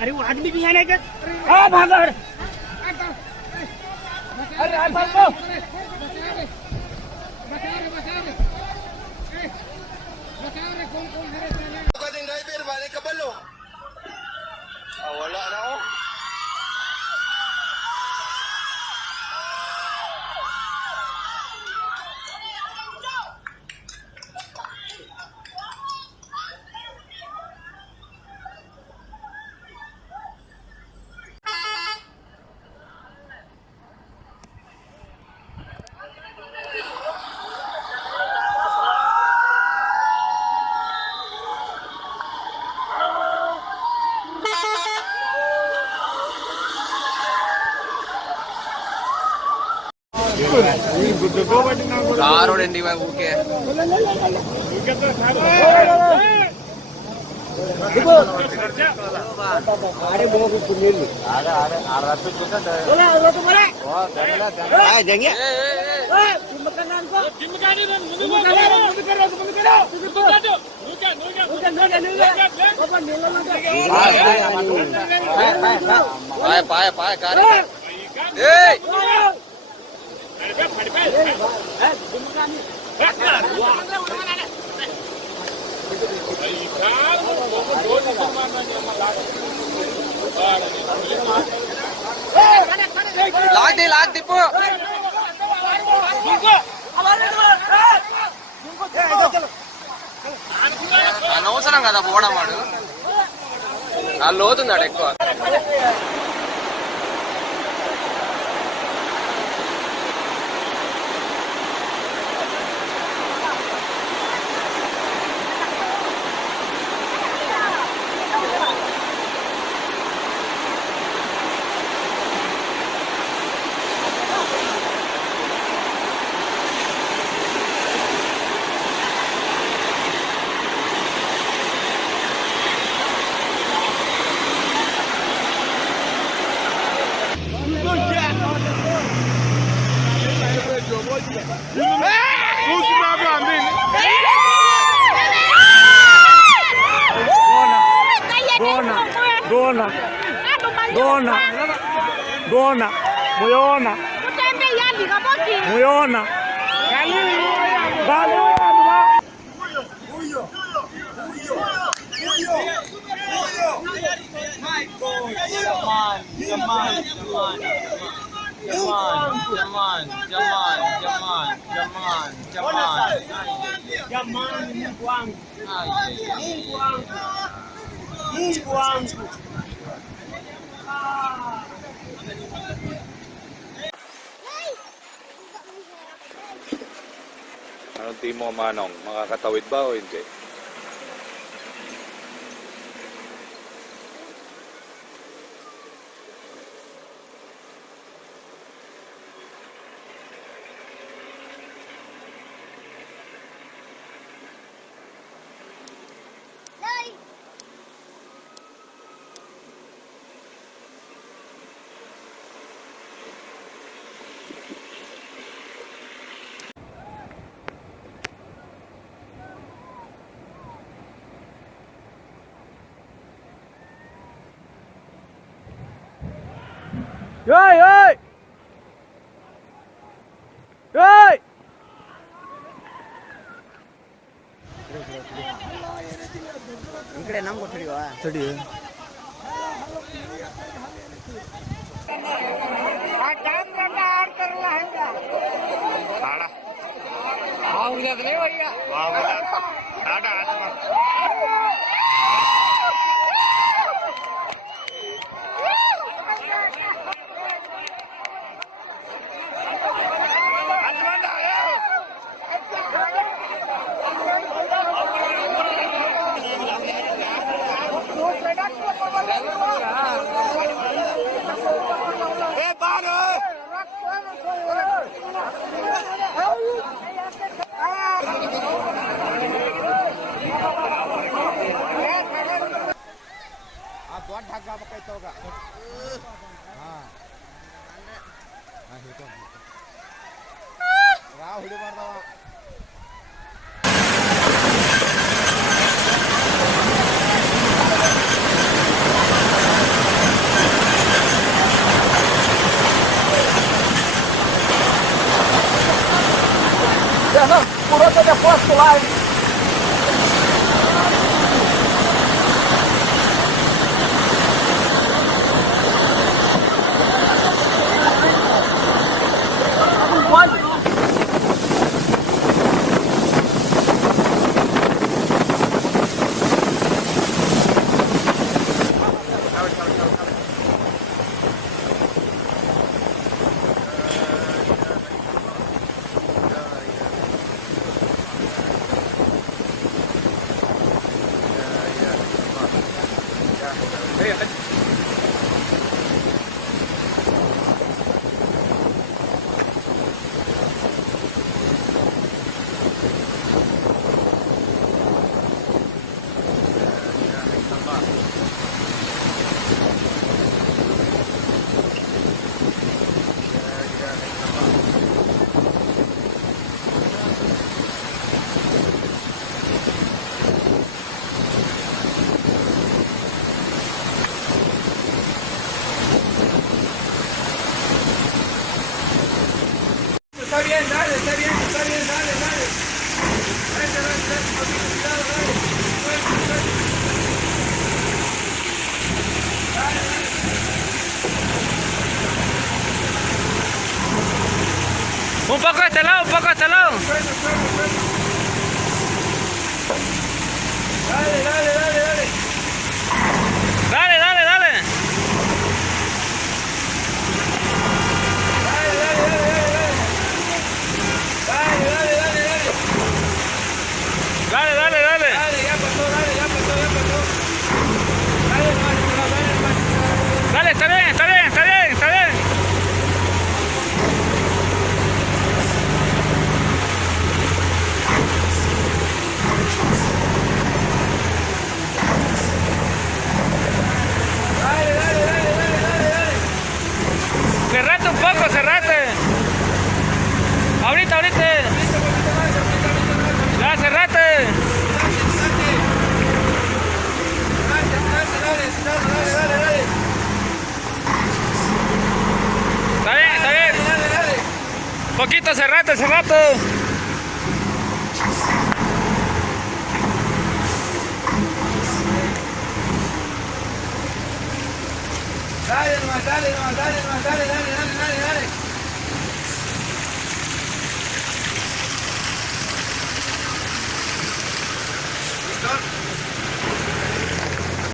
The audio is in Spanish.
अरे वो आदमी भी आने का हाँ भागो अरे भागो wala na ako. కారోడండి ఊకే పాయ పాయ కారు లాగ్ దిప్పు అనవసరం కదా పోవడం వాడు ఆ లోతున్నాడు ఎక్కువ Dona, Moyona, Moyona, Vale, Anong tingin mo, Manong? Makakatawid ba o hindi? Hey, hey! Hey! इकडे नाम कोठडी वा तडी आ काम करना आर करला है का आड़ा आ उधर नहीं भैया वाह टाटा ढाका पकाई तो होगा हाँ हाँ हितो राव हिडी मारदा Fernando, por outro depósito lá, hein? Não pode. Está bien, dale, está bien, dale, dale. Cuidado, dale. Un poco a este lado, un poco a este lado. Dale, dale, dale, dale. Dale, dale, dale. Dale, dale, dale, dale. Dale, dale, dale, dale. Dale, dale, dale. Dale, ya pasó, dale, ya pasó, ya pasó. Dale, más, dale, más. Dale, está bien, está bien, está bien, está bien. Dale, dale, dale, dale, dale, dale. Cerrate un poco, cerrate. Ahorita, ahorita. Ya, cerrate. Está bien, está bien. Poquito, cerrate, cerrate. Dale, nomás, dale, nomás, dale, nomás, dale, dale, dale.